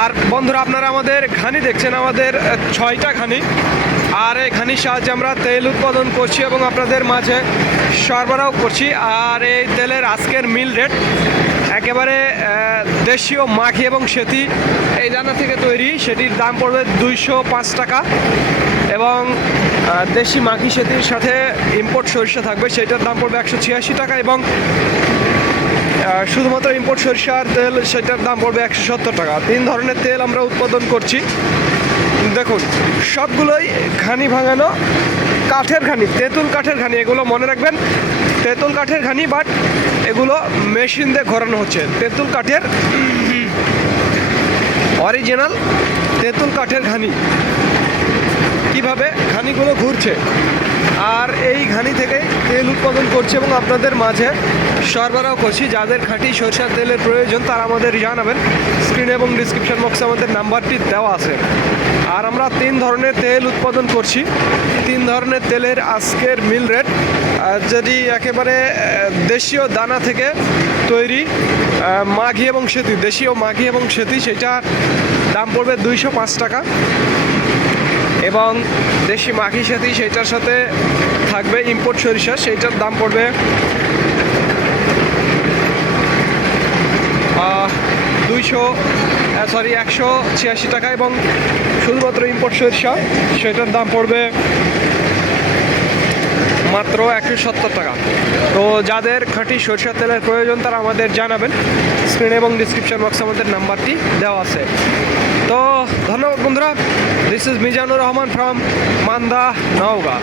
আর বন্ধুরা, আপনারা আমাদের ঘানি দেখছেন, আমাদের 6টা ঘানি। আর এই ঘানির সাহায্যে আমরা তেল উৎপাদন করছি এবং আপনাদের মাঝে সরবরাহ করছি। আর এই তেলের আজকের মিল রেট একেবারে দেশীয় মাখি এবং সেতি এই দানা থেকে তৈরি, সেটির দাম পড়বে 205 টাকা। এবং দেশি মাখি সেতির সাথে ইম্পোর্ট সরিষা থাকবে, সেটার দাম পড়বে 186 টাকা। এবং শুধুমাত্র ইম্পোর্ট সরিষার তেল, সেটার দাম পড়বে 170 টাকা। 3 ধরনের তেল আমরা উৎপাদন করছি। দেখুন, সবগুলোই ঘানি ভাঙানো কাঠের ঘানি, তেঁতুল কাঠের ঘানি। এগুলো মনে রাখবেন, তেঁতুল কাঠের ঘানি, বাট এগুলো মেশিন দিয়ে ঘোরানো হচ্ছে। তেঁতুল কাঠের অরিজিনাল তেঁতুল কাঠের ঘানি। কিভাবে ঘানিগুলো ঘুরছে আর এই ঘানি থেকেই তেল উৎপাদন করছে এবং আপনাদের মাঝে সরবরাহ করছি। যাদের খাঁটি সরষের তেলের প্রয়োজন তারা আমাদের জানাবেন। স্ক্রিনে এবং ডিসক্রিপশন বক্সে আমাদের নাম্বারটি দেওয়া আছে। আর আমরা 3 ধরনের তেল উৎপাদন করছি। 3 ধরনের তেলের আজকের মিল রেট, যদি একেবারে দেশীয় দানা থেকে তৈরি মাঘি এবং সেতি, দেশীয় মাঘি এবং সেতি, সেটার দাম পড়বে 205 টাকা। এবং দেশি মাখি সাথে সেইটার সাথে থাকবে ইম্পোর্ট সরিষা, সেইটার দাম পড়বে 186 টাকা। এবং শুধুমাত্র ইম্পোর্ট সরিষা, সেটার দাম পড়বে মাত্র 170 টাকা। তো যাদের খাঁটি সরিষার তেলের প্রয়োজন তারা আমাদের জানাবেন। স্ক্রিনে এবং ডিসক্রিপশন বক্সে আমাদের নাম্বারটি দেওয়া আছে। তো ধন্যবাদ বন্ধুরা। This is Mizanur Rahman from Manda, Naogaon.